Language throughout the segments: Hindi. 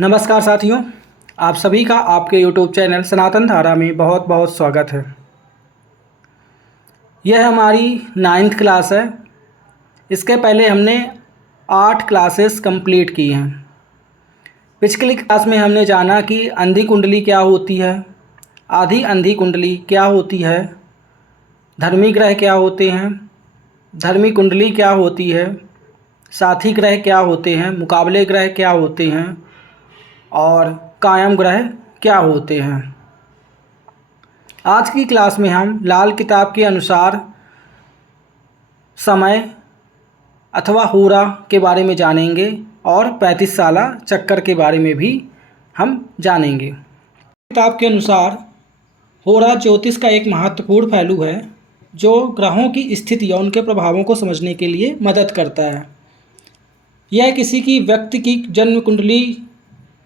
नमस्कार साथियों, आप सभी का आपके YouTube चैनल सनातन धारा में बहुत बहुत स्वागत है। यह हमारी 9th क्लास है। इसके पहले हमने 8 क्लासेस कंप्लीट की हैं। पिछली क्लास में हमने जाना कि अंधी कुंडली क्या होती है, आधी अंधी कुंडली क्या होती है, धर्मी ग्रह क्या होते हैं, धर्मी कुंडली क्या होती है, साथी ग्रह क्या होते हैं, मुकाबले ग्रह क्या होते हैं और कायम ग्रह क्या होते हैं। आज की क्लास में हम लाल किताब के अनुसार समय अथवा होरा के बारे में जानेंगे और 35 साला चक्कर के बारे में भी हम जानेंगे। किताब के अनुसार होरा ज्योतिष का एक महत्वपूर्ण पहलू है जो ग्रहों की स्थिति और उनके प्रभावों को समझने के लिए मदद करता है। यह किसी की व्यक्ति की जन्म कुंडली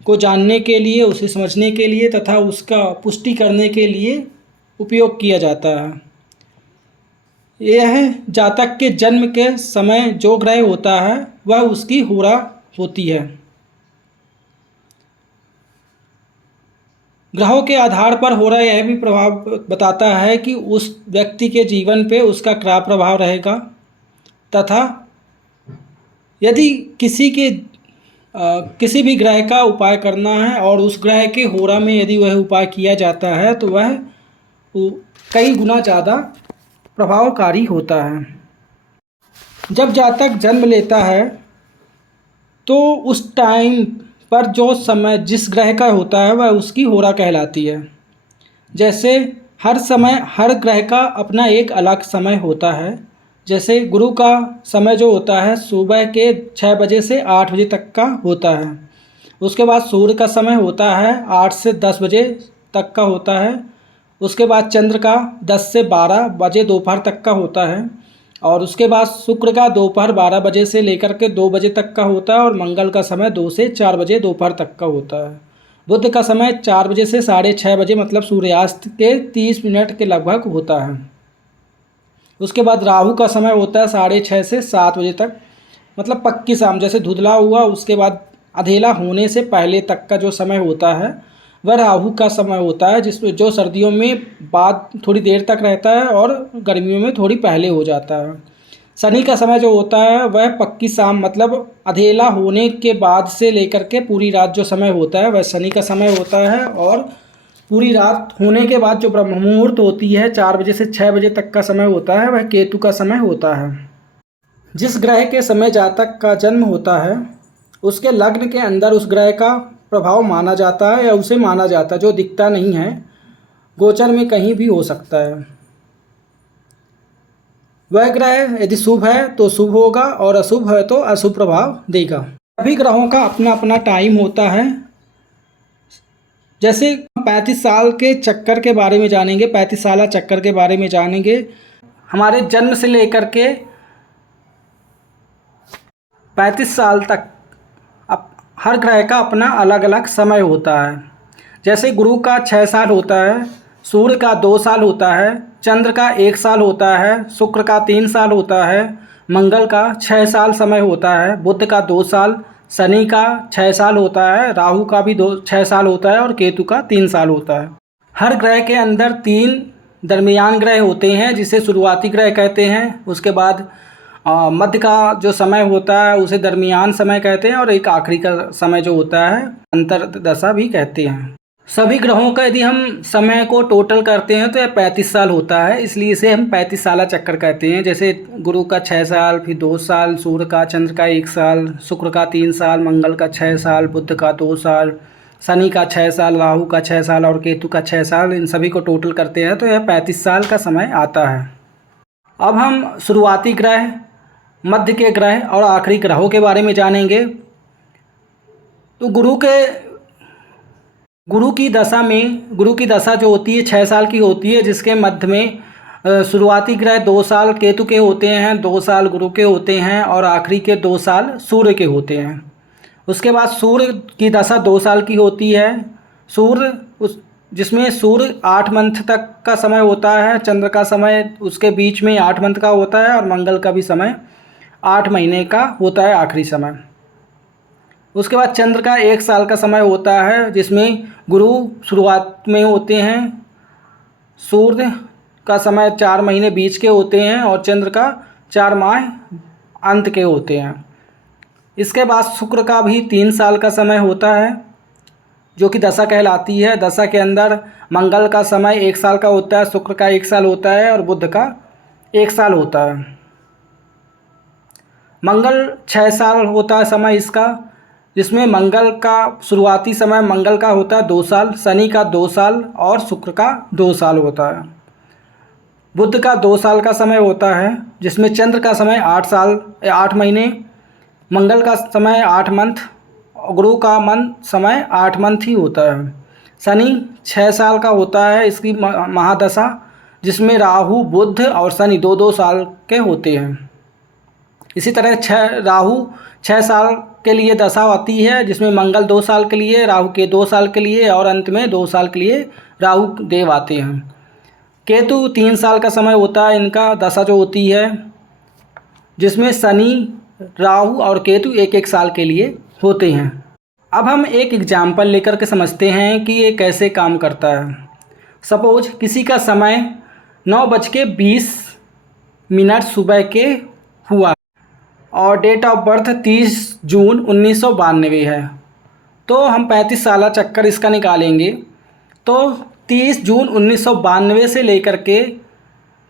को जानने के लिए, उसे समझने के लिए तथा उसका पुष्टि करने के लिए उपयोग किया जाता है। यह जातक के जन्म के समय जो ग्रह होता है वह उसकी होरा होती है। ग्रहों के आधार पर होरा यह भी प्रभाव बताता है कि उस व्यक्ति के जीवन पे उसका क्या प्रभाव रहेगा तथा यदि किसी भी ग्रह का उपाय करना है और उस ग्रह के होरा में यदि वह उपाय किया जाता है तो वह कई गुना ज़्यादा प्रभावकारी होता है। जब जातक जन्म लेता है तो उस टाइम पर जो समय जिस ग्रह का होता है वह उसकी होरा कहलाती है। जैसे हर समय हर ग्रह का अपना एक अलग समय होता है। जैसे गुरु का समय जो होता है सुबह के 6 बजे से 8 बजे तक का होता है। उसके बाद सूर्य का समय होता है 8 से 10 बजे तक का होता है। उसके बाद चंद्र का 10 से 12 बजे दोपहर तक का होता है और उसके बाद शुक्र का दोपहर 12 बजे से लेकर के 2 बजे तक का होता है और मंगल का समय 2 से 4 बजे दोपहर तक का होता है। बुध का समय 4 बजे से 6:30 बजे मतलब सूर्यास्त के 30 मिनट के लगभग होता है। उसके बाद राहु का समय होता है 6:30 से 7 बजे तक मतलब पक्की शाम, जैसे धुंधला हुआ उसके बाद अधेला होने से पहले तक का जो समय होता है वह राहु का समय होता है, जिसमें जो सर्दियों में बाद थोड़ी देर तक रहता है और गर्मियों में थोड़ी पहले हो जाता है। शनि का समय जो होता है वह पक्की शाम मतलब अधेला होने के बाद से लेकर के पूरी रात जो समय होता है वह शनि का समय होता है और पूरी रात होने के बाद जो ब्रह्म मुहूर्त होती है 4 बजे से 6 बजे तक का समय होता है वह केतु का समय होता है। जिस ग्रह के समय जातक का जन्म होता है उसके लग्न के अंदर उस ग्रह का प्रभाव माना जाता है या उसे माना जाता है, जो दिखता नहीं है, गोचर में कहीं भी हो सकता है। वह ग्रह यदि शुभ है तो शुभ होगा और अशुभ है तो अशुभ प्रभाव देगा। सभी ग्रहों का अपना अपना टाइम होता है। जैसे 35 साल के चक्कर के बारे में जानेंगे, 35 साला चक्कर के बारे में जानेंगे। हमारे जन्म से लेकर के 35 साल तक अब हर ग्रह का अपना अलग अलग समय होता है। जैसे गुरु का 6 साल होता है, सूर्य का 2 साल होता है, चंद्र का 1 साल होता है, शुक्र का 3 साल होता है, मंगल का 6 साल समय होता है, बुध का 2 साल, शनि का 6 साल होता है, राहु का भी 6 साल होता है और केतु का 3 साल होता है। हर ग्रह के अंदर 3 दरमियान ग्रह होते हैं जिसे शुरुआती ग्रह कहते हैं। उसके बाद मध्य का जो समय होता है उसे दरमियान समय कहते हैं और एक आखिरी का समय जो होता है अंतर्दशा भी कहते हैं। सभी ग्रहों का यदि हम समय को टोटल करते हैं तो यह 35 साल होता है, इसलिए इसे हम 35 साला चक्कर कहते हैं। जैसे गुरु का 6 साल, फिर 2 साल, सूर्य का चंद्र का 1 साल, शुक्र का 3 साल, मंगल का 6 साल, बुध का 2 साल, शनि का 6 साल, राहु का 6 साल और केतु का 6 साल, इन सभी को टोटल करते हैं तो यह 35 साल का समय आता है। अब हम शुरुआती ग्रह, मध्य के ग्रह और आखिरी ग्रहों के बारे में जानेंगे। तो गुरु की दशा जो होती है 6 साल की होती है, जिसके मध्य में शुरुआती ग्रह 2 साल केतु के होते हैं, 2 साल गुरु के होते हैं और आखिरी के 2 साल सूर्य के होते हैं। उसके बाद सूर्य की दशा 2 साल की होती है। जिसमें सूर्य 8 मंथ तक का समय होता है, चंद्र का समय उसके बीच में 8 मंथ का होता है और मंगल का भी समय 8 महीने का होता है आखिरी समय। उसके बाद चंद्र का 1 साल का समय होता है, जिसमें गुरु शुरुआत में होते हैं, सूर्य का समय 4 महीने बीच के होते हैं और चंद्र का 4 माह अंत के होते हैं। इसके बाद शुक्र का भी 3 साल का समय होता है, जो कि दशा कहलाती है। दशा के अंदर मंगल का समय 1 साल का होता है, शुक्र का 1 साल होता है और बुध का 1 साल होता है। मंगल 6 साल होता है समय इसका, जिसमें मंगल का शुरुआती समय मंगल का होता है 2 साल, शनि का 2 साल और शुक्र का 2 साल होता है। बुध का 2 साल का समय होता है, जिसमें चंद्र का समय 8 साल 8 महीने, मंगल का समय 8 मंथ, गुरु का समय 8 मंथ ही होता है। शनि 6 साल का होता है इसकी महादशा, जिसमें राहु बुध और शनि 2-2 साल के होते हैं। इसी तरह राहु 6 साल के लिए दशा आती है, जिसमें मंगल 2 साल के लिए, राहु के 2 साल के लिए और अंत में 2 साल के लिए राहु देव आते हैं। केतु 3 साल का समय होता है इनका दशा जो होती है, जिसमें शनि राहु और केतु 1-1 साल के लिए होते हैं। अब हम एक एग्जाम्पल लेकर के समझते हैं कि ये कैसे काम करता है। सपोज किसी का समय 9:20 सुबह के हुआ और डेट ऑफ बर्थ 30 जून 1992 है, तो हम 35 साल चक्कर इसका निकालेंगे। तो 30 जून 1992 से लेकर के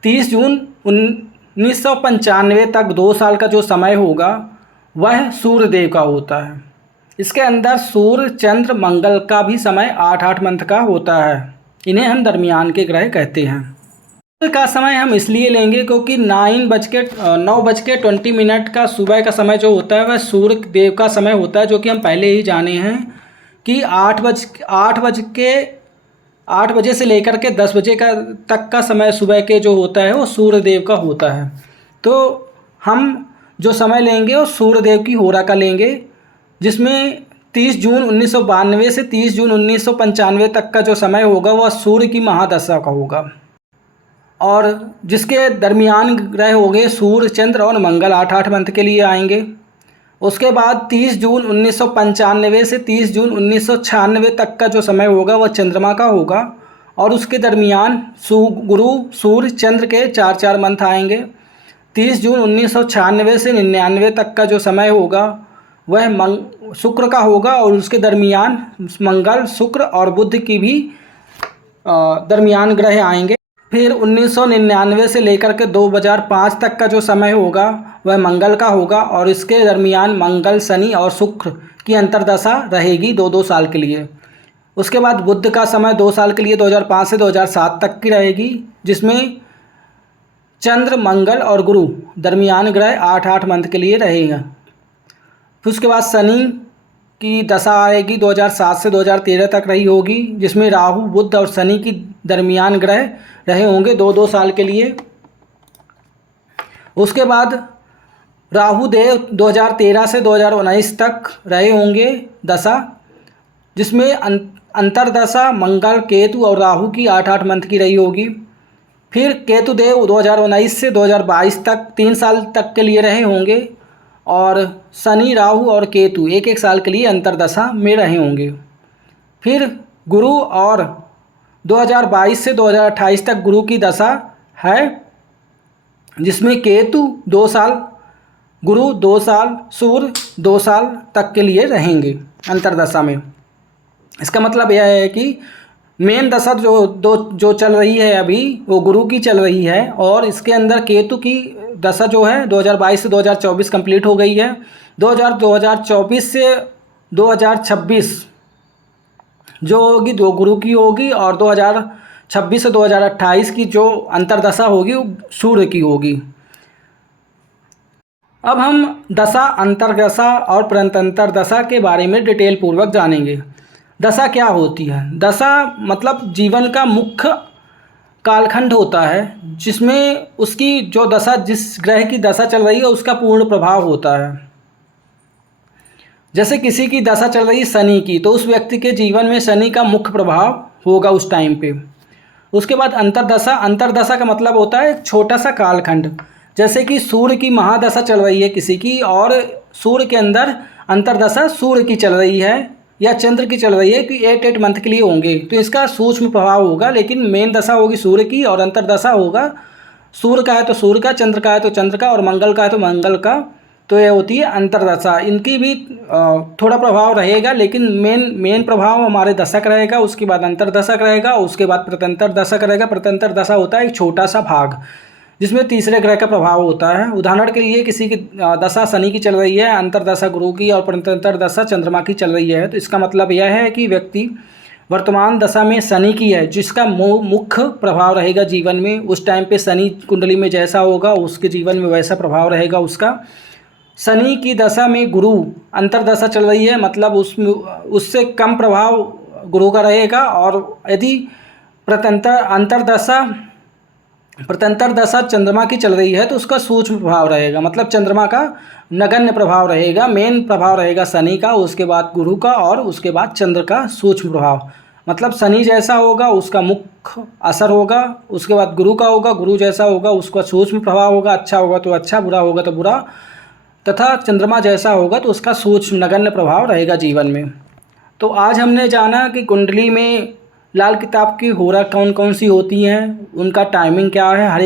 30 जून 1995 तक 2 साल का जो समय होगा वह सूर्य देव का होता है। इसके अंदर सूर्य चंद्र मंगल का भी समय 8-8 मंथ का होता है। इन्हें हम दरमियान के ग्रह कहते हैं। सूर्य का समय हम इसलिए लेंगे क्योंकि 9:20 का सुबह का समय जो होता है वह सूर्य देव का समय होता है, जो कि हम पहले ही जाने हैं कि 8 बजे से लेकर के 10 बजे तक का समय सुबह के जो होता है वो सूर्य देव का होता है। तो हम जो समय लेंगे वो सूर्य देव की होरा का लेंगे, जिसमें 30 जून 1992 से 30 जून 1995 तक का जो समय होगा वह सूर्य की महादशा का होगा, और जिसके दरमियान ग्रह होंगे सूर्य चंद्र और मंगल 8-8 मंथ के लिए आएंगे। उसके बाद 30 जून 1995 से 30 जून 1996 तक का जो समय होगा वह चंद्रमा का होगा, और उसके दरमियान गुरु सूर्य चंद्र के 4-4 मंथ आएंगे। 30 जून 1996 से 99 तक का जो समय होगा वह शुक्र का होगा, और उसके दरमियान मंगल शुक्र और बुध की भी दरमियान ग्रह आएंगे। फिर 1999 से लेकर के 2005 तक का जो समय होगा वह मंगल का होगा, और इसके दरमियान मंगल शनि और शुक्र की अंतर्दशा रहेगी 2-2 साल के लिए। उसके बाद बुध का समय 2 साल के लिए 2005 से 2007 तक की रहेगी, जिसमें चंद्र मंगल और गुरु दरमियान ग्रह 8-8 मंथ के लिए रहेगा। फिर उसके बाद शनि की दशा आएगी 2007 से 2013 तक रही होगी, जिसमें राहु बुध और शनि की दरमियान ग्रह रहे होंगे 2-2 साल के लिए। उसके बाद राहु देव 2013 से 2019 तक रहे होंगे दशा, जिसमें अंतरदशा मंगल केतु और राहु की 8-8 मंथ की रही होगी। फिर केतु देव 2019 से 2022 तक 3 साल तक के लिए रहे होंगे, और शनि राहु और केतु 1-1 साल के लिए अंतरदशा में रहे होंगे। फिर गुरु और 2022 से 2028 तक गुरु की दशा है, जिसमें केतु 2 साल, गुरु 2 साल, सूर्य 2 साल तक के लिए रहेंगे अंतरदशा में। इसका मतलब यह है कि मेन दशा जो चल रही है अभी वो गुरु की चल रही है, और इसके अंदर केतु की दशा जो है 2022 से 2024 कंप्लीट हो गई है। 2024 से 2026 जो होगी दो गुरु की होगी, और 2026 से 2028 की जो अंतरदशा होगी वो सूर्य की होगी। अब हम दशा, अंतरदशा और प्रत्यंतर दशा के बारे में डिटेल पूर्वक जानेंगे। दशा क्या होती है? दशा मतलब जीवन का मुख्य कालखंड होता है, जिसमें उसकी जो दशा, जिस ग्रह की दशा चल रही है उसका पूर्ण प्रभाव होता है। जैसे किसी की दशा चल रही है शनि की, तो उस व्यक्ति के जीवन में शनि का मुख्य प्रभाव होगा उस टाइम पे। उसके बाद अंतरदशा, अंतरदशा का मतलब होता है छोटा सा कालखंड। जैसे कि सूर्य की महादशा चल रही है किसी की, और सूर्य के अंदर अंतर्दशा सूर्य की चल रही है या चंद्र की चल रही है कि 8 मंथ के लिए होंगे, तो इसका सूक्ष्म प्रभाव होगा। लेकिन मेन दशा होगी सूर्य की और अंतर्दशा होगा सूर्य का है तो सूर्य का, चंद्र का है तो चंद्र का और मंगल का है तो मंगल का। तो यह होती है अंतर्दशा। इनकी भी थोड़ा प्रभाव रहेगा, लेकिन मेन प्रभाव हमारे दशक रहेगा, उसके बाद अंतर्दशक रहेगा, उसके बाद प्रत्यंतर दशक रहेगा। प्रत्यंतर दशा होता है एक छोटा सा भाग जिसमें तीसरे ग्रह का प्रभाव होता है। उदाहरण के लिए किसी की दशा शनि की चल रही है, अंतर्दशा गुरु की और प्रत्यंतर दशा चंद्रमा की चल रही है, तो इसका मतलब यह है कि व्यक्ति वर्तमान दशा में शनि की है, जिसका मुख्य प्रभाव रहेगा जीवन में। उस टाइम पे शनि कुंडली में जैसा होगा उसके जीवन में वैसा प्रभाव रहेगा उसका। शनि की दशा में गुरु अंतर्दशा चल रही है, मतलब उसमें उससे कम प्रभाव गुरु का रहेगा। और यदि प्रत्यंतर दशा चंद्रमा की चल रही है तो उसका सूक्ष्म प्रभाव रहेगा, मतलब चंद्रमा का नगण्य प्रभाव रहेगा। मेन प्रभाव रहेगा शनि का, उसके बाद गुरु का और उसके बाद चंद्र का सूक्ष्म प्रभाव। मतलब शनि जैसा होगा उसका मुख्य असर होगा, उसके बाद गुरु का होगा, गुरु जैसा होगा उसका सूक्ष्म प्रभाव होगा, अच्छा होगा तो अच्छा, बुरा होगा तो बुरा, तथा चंद्रमा जैसा होगा तो उसका सूक्ष्म नगण्य प्रभाव रहेगा जीवन में। तो आज हमने जाना कि कुंडली में लाल किताब की होरा कौन कौन सी होती हैं, उनका टाइमिंग क्या है। हर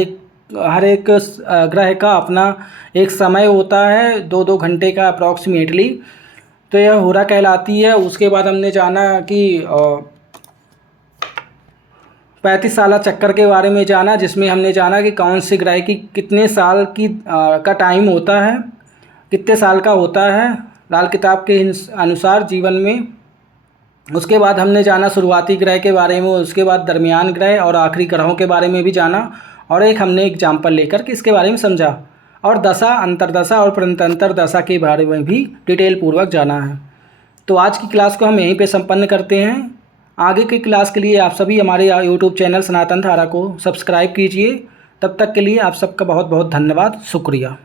एक ग्रह का अपना एक समय होता है, 2-2 घंटे का अप्रॉक्सीमेटली, तो यह होरा कहलाती है। उसके बाद हमने जाना कि 35 साला चक्कर के बारे में जाना, जिसमें हमने जाना कि कौन से ग्रह की कितने साल की का टाइम होता है, कितने साल का होता है लाल किताब के अनुसार जीवन में। उसके बाद हमने जाना शुरुआती ग्रह के बारे में, उसके बाद दरमियान ग्रह और आखिरी ग्रहों के बारे में भी जाना, और एक हमने एग्जाम्पल लेकर के इसके बारे में समझा। और दशा, अंतर्दशा और प्रत्यंतर दशा के बारे में भी डिटेल पूर्वक जाना है। तो आज की क्लास को हम यहीं पे संपन्न करते हैं। आगे की क्लास के लिए आप सभी हमारे यूट्यूब चैनल सनातन धारा को सब्सक्राइब कीजिए। तब तक के लिए आप सबका बहुत बहुत धन्यवाद, शुक्रिया।